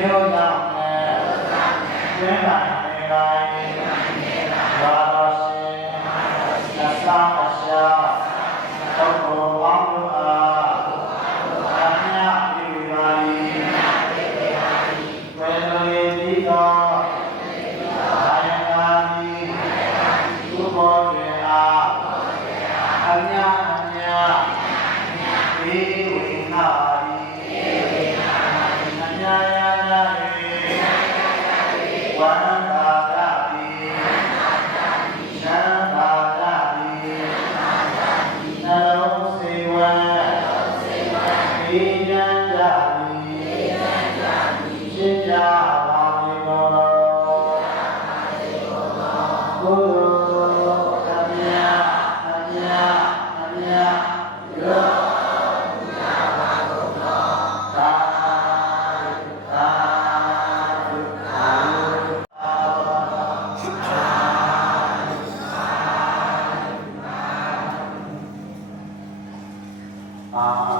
မျိုးကြောင့်နဲ့ကျင်းနိုင်နေတိုင်းဘာတော်ရှင်သစ္စာအရှာပုဂ္ဂိုလ်ပေါင်းတို့အားအမြတ်ပြုပါ၏ဝေဒရေတိသောအာယကာတိသုဘောရေအားအမြတ်ဧဝိနာရိအညာယနာရိဝန္တာရတိသံဃာရတိနရောစေဝံဣယံကြတိရှင်းကြပါလေကောဘုရားအမြတ်ယောအာ